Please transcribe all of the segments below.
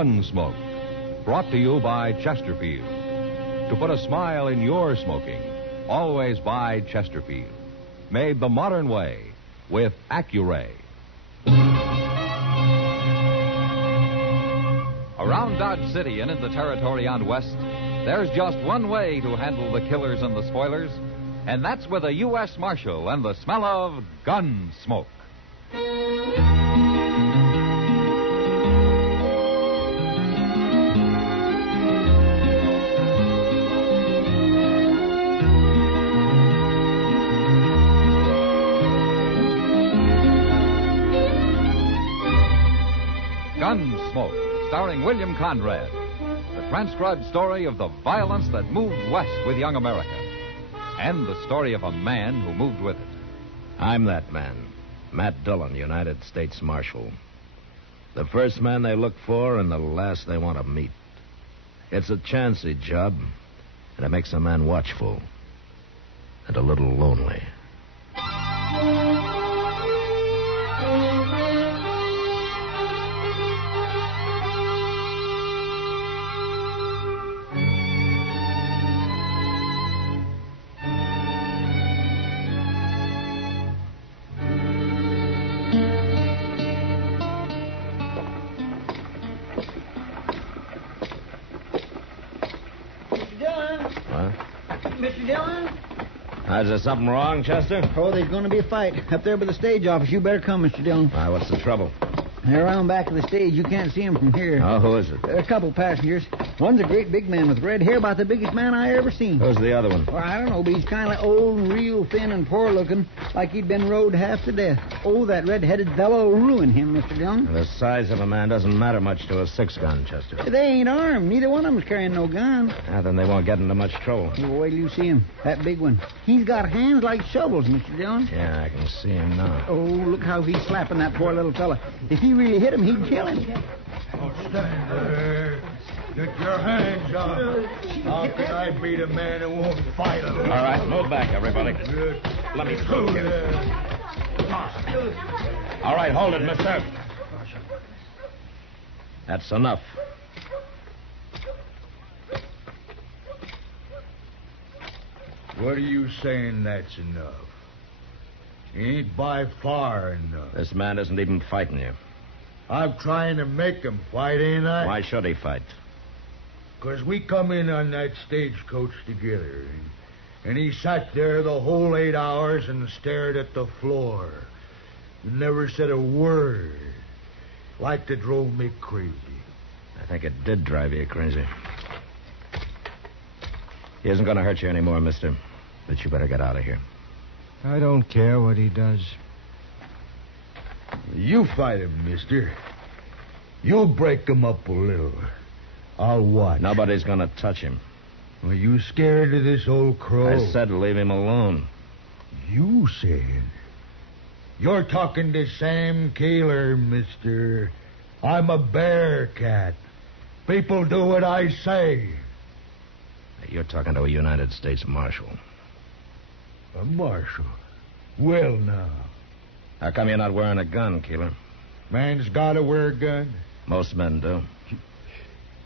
Gunsmoke, brought to you by Chesterfield. To put a smile in your smoking, always buy Chesterfield. Made the modern way with Accuray. Around Dodge City and in the territory on West, there's just one way to handle the killers and the spoilers, and that's with a U.S. Marshal and the smell of Gunsmoke. Gunsmoke, starring William Conrad. The transcribed story of the violence that moved west with young America. And the story of a man who moved with it. I'm that man, Matt Dillon, United States Marshal. The first man they look for and the last they want to meet. It's a chancy job, and it makes a man watchful and a little lonely. Mr. Dillon? Is there something wrong, Chester? Oh, there's going to be a fight up there by the stage office. You better come, Mr. Dillon. Why, what's the trouble? They're around back of the stage. You can't see them from here. Oh, who is it? A couple passengers. One's a great big man with red hair, about the biggest man I ever seen. Who's the other one? Well, I don't know, but he's kind of old and real thin and poor-looking, like he'd been rode half to death. Oh, that red-headed fellow will ruin him, Mr. Dillon. The size of a man doesn't matter much to a six-gun, Chester. They ain't armed. Neither one of them's carrying no gun. Then they won't get into much trouble. Well, wait till you see him. That big one. He's got hands like shovels, Mr. Dillon. Yeah, I can see him now. Oh, look how he's slapping that poor little fella. If he really hit him, he'd kill him. Oh, stand there. Get your hands up. How can I beat a man who won't fight him? All right, move back, everybody. Good. Let me through. All right, hold it, mister. That's enough. What are you saying that's enough? Ain't by far enough. This man isn't even fighting you. I'm trying to make him fight, ain't I? Why should he fight? 'Cause we come in on that stagecoach together, and he sat there the whole 8 hours and stared at the floor. He never said a word. Like it drove me crazy. I think it did drive you crazy. He isn't going to hurt you anymore, mister. But you better get out of here. I don't care what he does. You fight him, mister. You break him up a little. I'll watch. Nobody's going to touch him. Are you scared of this old crow? I said leave him alone. You said? You're talking to Sam Kaler, mister. I'm a bear cat. People do what I say. You're talking to a United States Marshal. A marshal? Well, now. How come you're not wearing a gun, Keeler? Man's got to wear a gun. Most men do.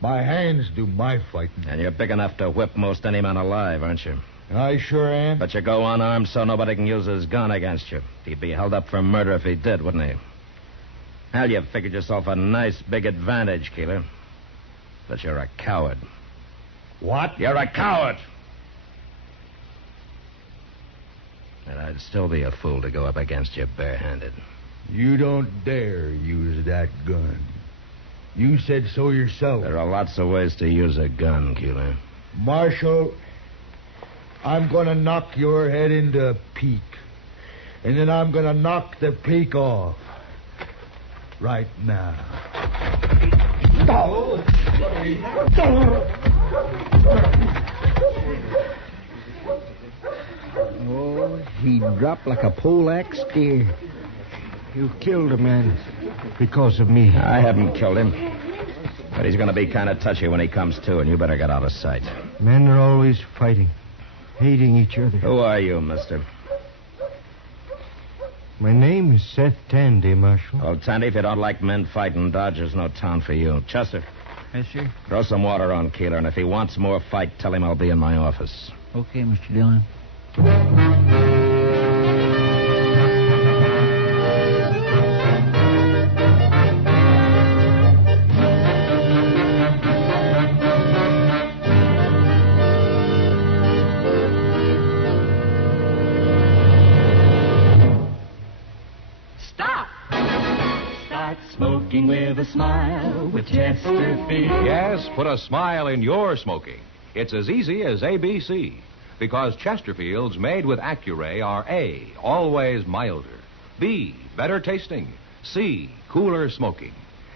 My hands do my fighting. And you're big enough to whip most any man alive, aren't you? I sure am. But you go unarmed so nobody can use his gun against you. He'd be held up for murder if he did, wouldn't he? Hell, you figured yourself a nice big advantage, Keeler. But you're a coward. What? You're a coward! And I'd still be a fool to go up against you barehanded. You don't dare use that gun. You said so yourself. There are lots of ways to use a gun, Keeler. Marshal, I'm going to knock your head into a peak. And then I'm going to knock the peak off. Right now. Oh, he dropped like a poleaxe steer. You killed a man because of me. I haven't killed him. But he's going to be kind of touchy when he comes to, and you better get out of sight. Men are always fighting, hating each other. Who are you, mister? My name is Seth Tandy, Marshal. Well, Tandy, if you don't like men fighting, Dodge is no town for you. Chester. Yes, sir. Throw some water on Keeler, and if he wants more fight, tell him I'll be in my office. Okay, Mr. Dillon. Smoking with a smile with Chesterfield. Yes, put a smile in your smoking. It's as easy as ABC. Because Chesterfields made with Accuray are A, always milder, B, better tasting, C, cooler smoking.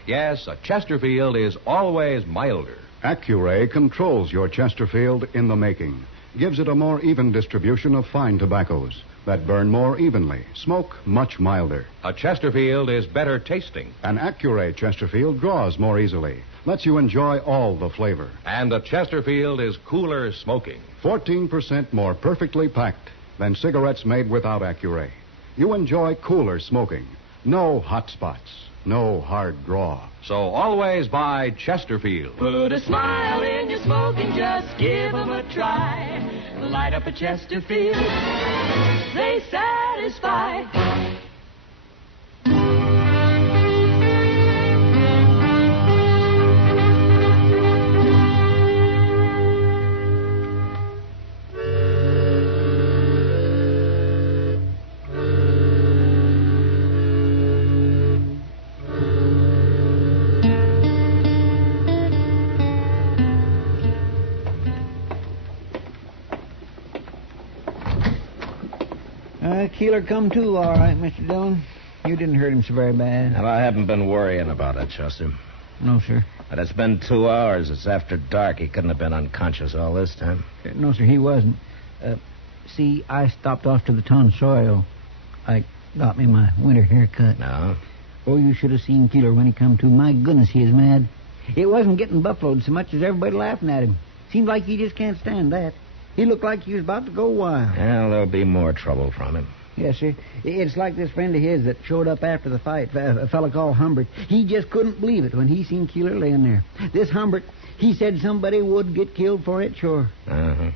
Yes, a Chesterfield is always milder. Accuray controls your Chesterfield in the making. Gives it a more even distribution of fine tobaccos that burn more evenly, smoke much milder. A Chesterfield is better tasting. An Accuray Chesterfield draws more easily, lets you enjoy all the flavor. And a Chesterfield is cooler smoking. 14% more perfectly packed than cigarettes made without Accuray. You enjoy cooler smoking. No hot spots, no hard draw. So always buy Chesterfield. Put a smile in your smoking, just give 'em a try. Light up a Chesterfield, they satisfy. Keeler come too, all right, Mr. Dillon. You didn't hurt him so very bad. Well, I haven't been worrying about it, Chester. No, sir. But it's been 2 hours. It's after dark. He couldn't have been unconscious all this time. No, sir, he wasn't. See, I stopped off to the tonsorial. I got me my winter haircut. No? Oh, you should have seen Keeler when he come to. My goodness, he is mad. It wasn't getting buffaloed so much as everybody laughing at him. Seemed like he just can't stand that. He looked like he was about to go wild. Well, there'll be more trouble from him. Yes, sir. It's like this friend of his that showed up after the fight, a fellow called Humbert. He just couldn't believe it when he seen Keeler laying there. This Humbert, he said somebody would get killed for it, sure. Uh-huh.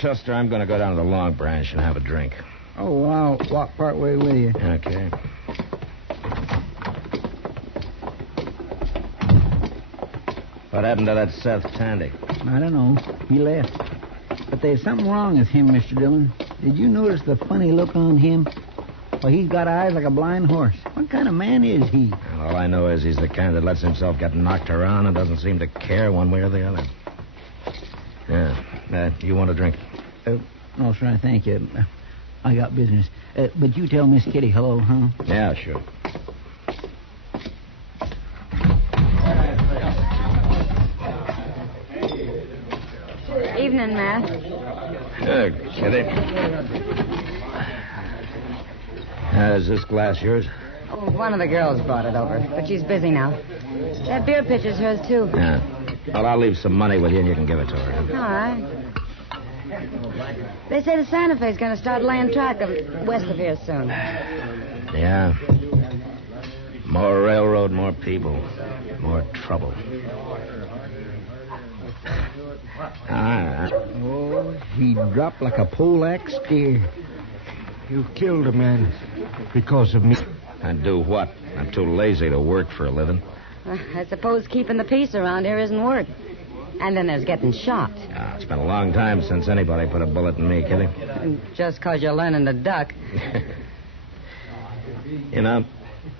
Chester, I'm going to go down to the Long Branch and have a drink. Oh, well, I'll walk part way with you. Okay. What happened to that Seth Tandy? I don't know. He left. But there's something wrong with him, Mr. Dillon. Did you notice the funny look on him? Well, he's got eyes like a blind horse. What kind of man is he? All I know is he's the kind that lets himself get knocked around and doesn't seem to care one way or the other. Yeah. You want a drink? No, sir, I thank you. I got business. But you tell Miss Kitty hello, huh? Yeah, sure. Evening, Matt. Kitty. Is this glass yours? Oh, one of the girls brought it over, but she's busy now. That beer pitcher's hers, too. Yeah. Well, I'll leave some money with you and you can give it to her. All right. They say the Santa Fe's going to start laying track of west of here soon. Yeah. More railroad, more people, more trouble. Oh, he dropped like a poleaxe steer. You killed a man because of me. And do what? I'm too lazy to work for a living. I suppose keeping the peace around here isn't work. And then there's getting shot. It's been a long time since anybody put a bullet in me, Kitty. And just 'cause you're learning to duck. You know,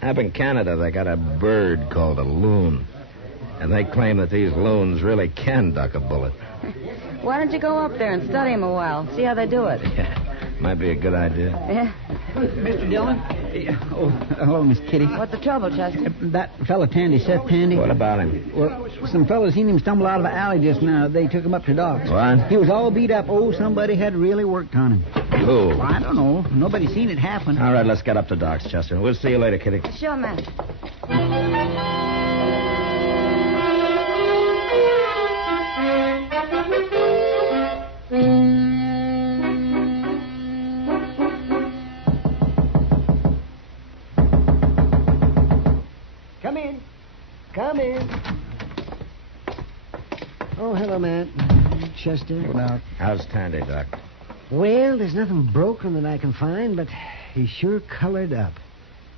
up in Canada, they got a bird called a loon. And they claim that these loons really can duck a bullet. Why don't you go up there and study them a while? See how they do it. Yeah, might be a good idea. Yeah. Mr. Dillon? Oh, hello, Miss Kitty. What's the trouble, Chester? That fella Tandy, Seth Tandy. What about him? Well, some fellas seen him stumble out of an alley just now. They took him up to Doc's. What? He was all beat up. Oh, somebody had really worked on him. Who? Well, I don't know. Nobody seen it happen. All right, let's get up to Doc's, Chester. We'll see you later, Kitty. Sure, Matt. Come in. Come in. Oh, hello, Matt. Chester. Well, how's Tandy, Doc? Well, there's nothing broken that I can find, but he's sure colored up.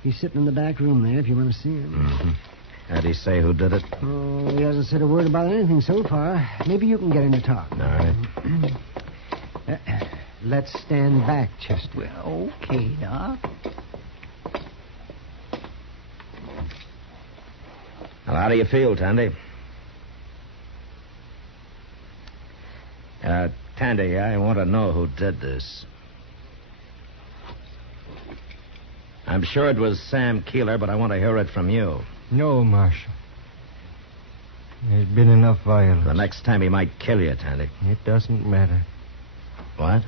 He's sitting in the back room there if you want to see him. Mm-hmm. How'd he say who did it? Oh, he hasn't said a word about anything so far. Maybe you can get him to talk. All right. Let's stand back, Chester. Well, okay, Doc. Well, how do you feel, Tandy? Tandy, I want to know who did this. I'm sure it was Sam Keeler, but I want to hear it from you. No, Marshal. There's been enough violence. The next time he might kill you, Tandy. It doesn't matter. What?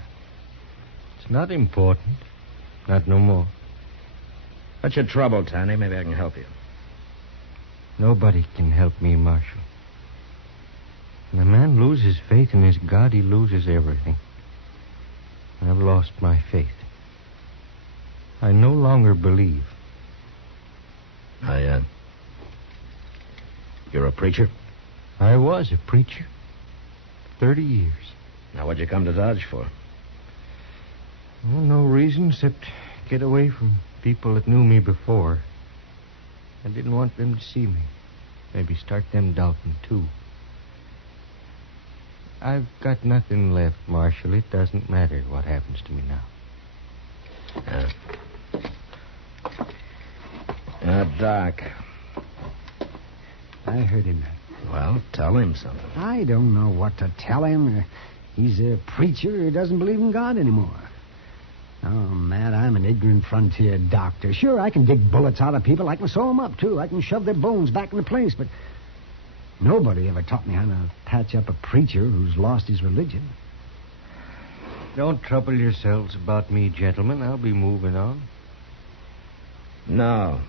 It's not important. Not no more. What's your trouble, Tandy? Maybe I can help you. Nobody can help me, Marshal. When a man loses faith in his God, he loses everything. I've lost my faith. I no longer believe. You're a preacher? I was a preacher. 30 years. Now, what'd you come to Dodge for? Well, no reason except get away from people that knew me before. I didn't want them to see me. Maybe start them doubting, too. I've got nothing left, Marshal. It doesn't matter what happens to me now. Doc. I heard him. Well, tell him something. I don't know what to tell him. He's a preacher who doesn't believe in God anymore. Oh, Matt, I'm an ignorant frontier doctor. Sure, I can dig bullets out of people. I can sew them up, too. I can shove their bones back into place, but nobody ever taught me how to patch up a preacher who's lost his religion. Don't trouble yourselves about me, gentlemen. I'll be moving on. No.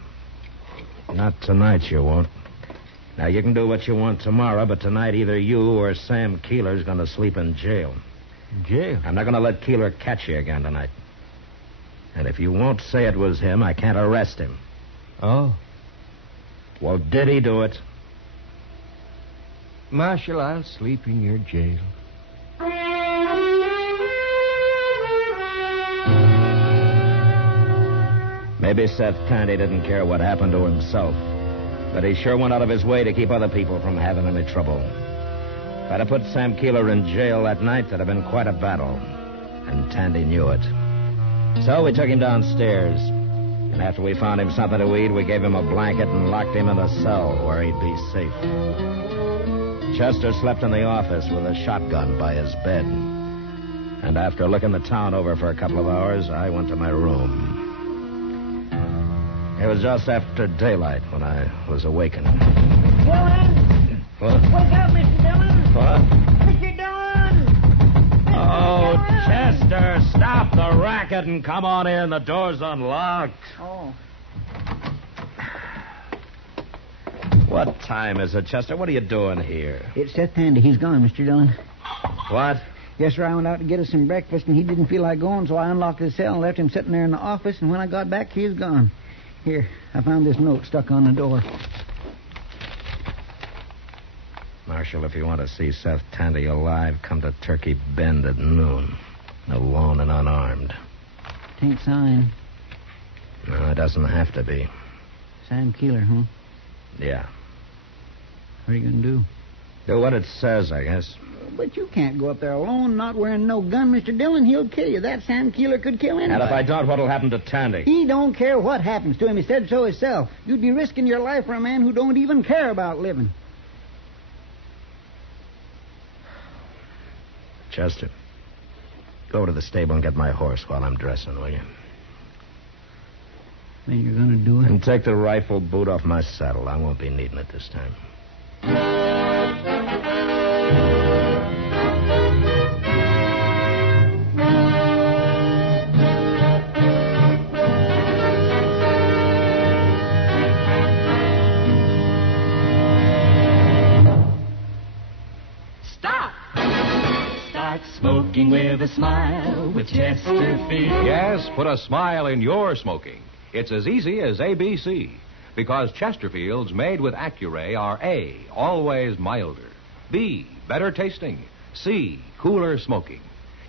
Not tonight, you won't. Now, you can do what you want tomorrow, but tonight either you or Sam Keeler's going to sleep in jail. Jail? I'm not going to let Keeler catch you again tonight. And if you won't say it was him, I can't arrest him. Oh. Well, did he do it? Marshal, I'll sleep in your jail. Maybe Seth Tandy didn't care what happened to himself, but he sure went out of his way to keep other people from having any trouble. If I'd have put Sam Keeler in jail that night, that'd have been quite a battle. And Tandy knew it. So we took him downstairs. And after we found him something to eat, we gave him a blanket and locked him in the cell where he'd be safe. Chester slept in the office with a shotgun by his bed. And after looking the town over for a couple of hours, I went to my room. It was just after daylight when I was awakened. Dillon! What? Wake up, Mr. Dillon! What? Mr. Dillon! Oh, Chester, stop the racket and come on in. The door's unlocked. Oh. What time is it, Chester? What are you doing here? It's Seth Tandy. He's gone, Mr. Dillon. What? Yes, sir, I went out to get us some breakfast, and he didn't feel like going, so I unlocked his cell and left him sitting there in the office, and when I got back, he was gone. Here, I found this note stuck on the door. Marshal, if you want to see Seth Tandy alive, come to Turkey Bend at noon. Alone and unarmed. It ain't signed. No, it doesn't have to be. Sam Keeler, huh? Yeah. What are you going to do? Do what it says, I guess. But you can't go up there alone, not wearing no gun, Mr. Dillon. He'll kill you. That Sam Keeler could kill anybody. And if I don't, what'll happen to Tandy? He don't care what happens to him. He said so himself. You'd be risking your life for a man who don't even care about living. Chester, go over to the stable and get my horse while I'm dressing, will you? Then you're going to do it? And take the rifle boot off my saddle. I won't be needing it this time. Smoking with a smile with Chesterfield. Yes, put a smile in your smoking. It's as easy as ABC. Because Chesterfields made with Accuray are A, always milder. B, better tasting. C, cooler smoking.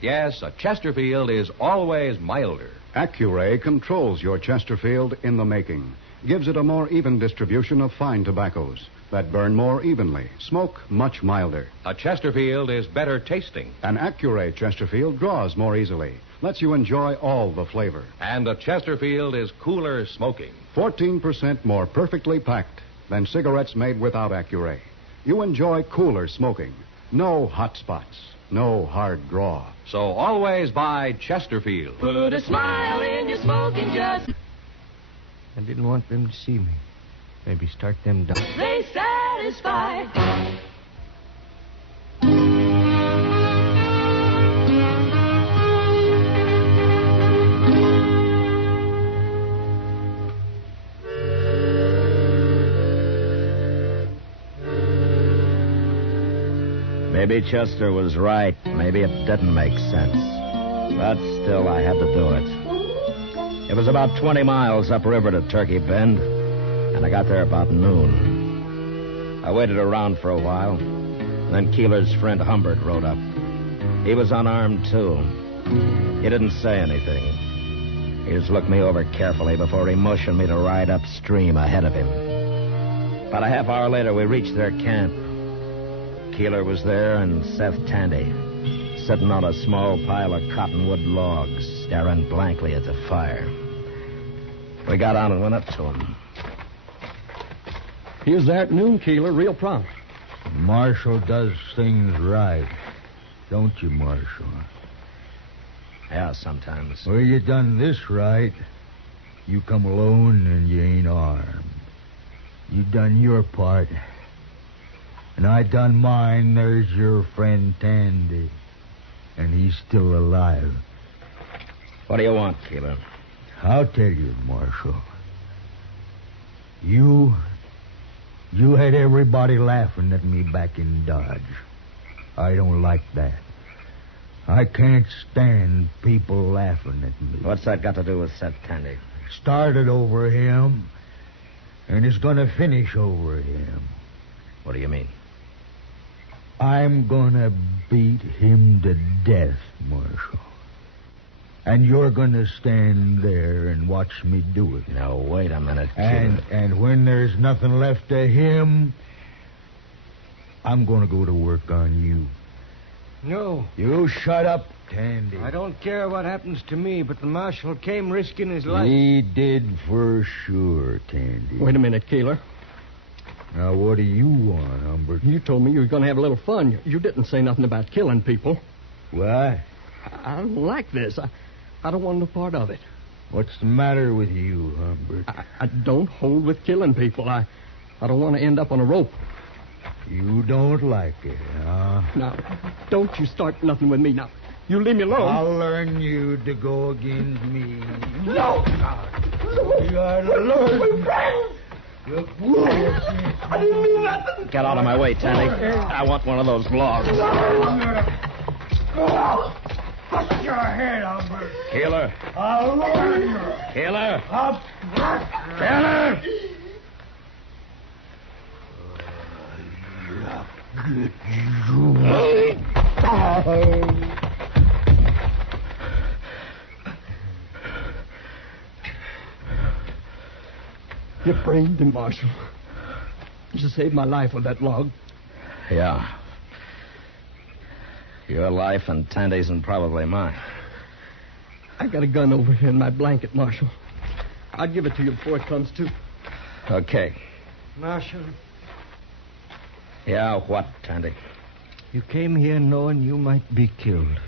Yes, a Chesterfield is always milder. Accuray controls your Chesterfield in the making, gives it a more even distribution of fine tobaccos that burn more evenly, smoke much milder. A Chesterfield is better tasting. An Accuray Chesterfield draws more easily, lets you enjoy all the flavor. And a Chesterfield is cooler smoking. 14% more perfectly packed than cigarettes made without Accuray. You enjoy cooler smoking. No hot spots. No hard draw. So always buy Chesterfield. Put a smile in your smoking, just I didn't want them to see me. Maybe start them down. they satisfy. Maybe Chester was right. Maybe it didn't make sense. But still, I had to do it. It was about 20 miles upriver to Turkey Bend, and I got there about noon. I waited around for a while. Then Keeler's friend Humbert rode up. He was unarmed, too. He didn't say anything. He just looked me over carefully before he motioned me to ride upstream ahead of him. About a half hour later, we reached their camp. Keeler was there and Seth Tandy, sitting on a small pile of cottonwood logs, staring blankly at the fire. We got on and went up to him. He was there at noon, Keeler, real prompt. Marshal does things right. Don't you, Marshal? Yeah, sometimes. Well, you done this right. You come alone and you ain't armed. You done your part. And I done mine. There's your friend Tandy. And he's still alive. What do you want, Keeler? I'll tell you, Marshal. You had everybody laughing at me back in Dodge. I don't like that. I can't stand people laughing at me. What's that got to do with Seth Tandy? Started over him, and it's going to finish over him. What do you mean? I'm going to beat him to death, Marshal. And you're going to stand there and watch me do it. Now, wait a minute, Keeler. And when there's nothing left of him, I'm going to go to work on you. No, You shut up, Tandy. I don't care what happens to me, but the marshal came risking his life. He did for sure, Tandy. Wait a minute, Keeler. Now, what do you want, Humbert? You told me you were going to have a little fun. You didn't say nothing about killing people. What? I don't like this. I don't want no part of it. What's the matter with you, Humbert? I don't hold with killing people. I don't want to end up on a rope. You don't like it, huh? Now, don't you start nothing with me. Now, you leave me alone. I'll learn you to go against me. No! You gotta learn. We're friends! You fool. I didn't mean nothing. Get out of my way, Tandy. I want one of those logs. Bust your head, Humbert. Keeler. I'll learn you. Keeler. Keeler! You brained him, Marshal. You saved my life with that log. Yeah. Your life and Tandy's and probably mine. I got a gun over here in my blanket, Marshal. I'll give it to you before it comes to. Okay. Marshal, Yeah, what, Tandy? you came here knowing you might be killed.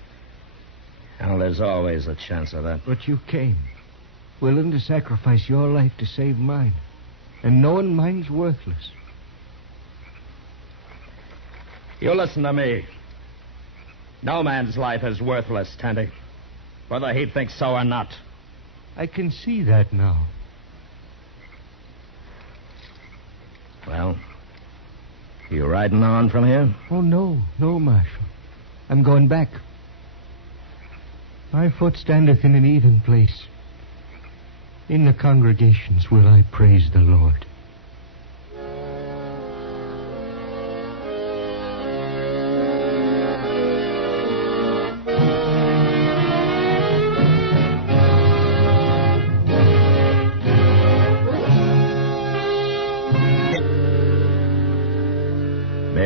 Well, there's always a chance of that. But you came, willing to sacrifice your life to save mine. And knowing mine's worthless. You listen to me. No man's life is worthless, Tandy. Whether he thinks so or not. I can see that now. Well, you riding on from here? Oh, no, Marshal. I'm going back. My foot standeth in an even place. In the congregations will I praise the Lord.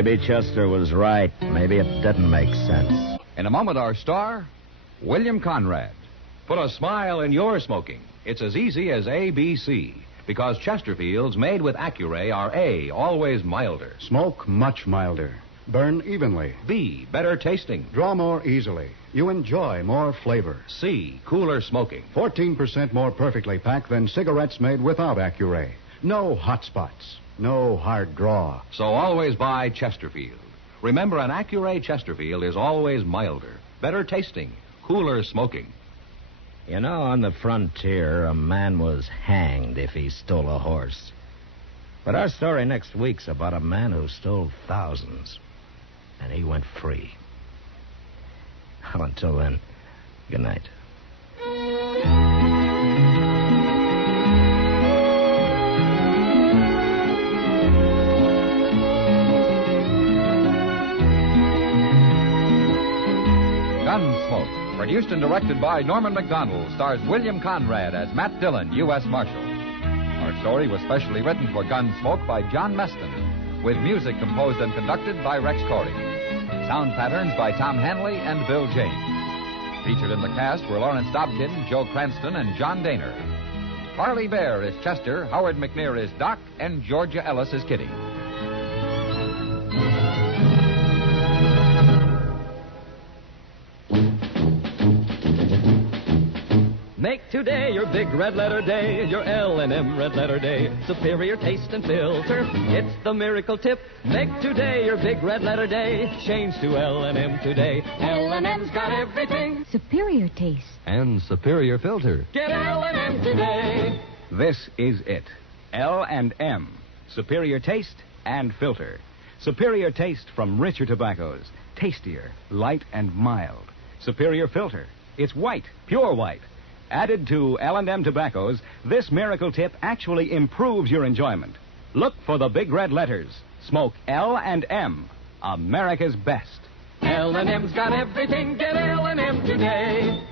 Maybe Chester was right. Maybe it didn't make sense. In a moment, our star, William Conrad. Put a smile in your smoking. It's as easy as ABC. Because Chesterfields made with Accuray are A, always milder. Smoke much milder. Burn evenly. B, better tasting. Draw more easily. You enjoy more flavor. C, cooler smoking. 14% more perfectly packed than cigarettes made without Accuray. No hot spots. No hard draw. So always buy Chesterfield. Remember, an Accuray Chesterfield is always milder, better tasting, cooler smoking. You know, on the frontier, a man was hanged if he stole a horse. But our story next week's about a man who stole thousands, and he went free. Well, until then, good night. Gunsmoke, produced and directed by Norman Macdonnell, stars William Conrad as Matt Dillon, U.S. Marshal. Our story was specially written for Gunsmoke by John Meston, with music composed and conducted by Rex Corey. Sound patterns by Tom Hanley and Bill James. Featured in the cast were Lawrence Dobkin, Joe Cranston, and John Daner. Harley Bear is Chester, Howard McNear is Doc, and Georgia Ellis is Kitty. Make today your big red letter day, your L&M red letter day. Superior taste and filter, it's the miracle tip. Make today your big red letter day. Change to L&M today. L&M's got everything. Superior taste. And superior filter. Get L&M today. This is it. L&M. Superior taste and filter. Superior taste from richer tobaccos. Tastier, light and mild. Superior filter. It's white, pure white. Added to L&M tobaccos, this miracle tip actually improves your enjoyment. Look for the big red letters. Smoke L&M, America's best. L&M's got everything. Get L&M today.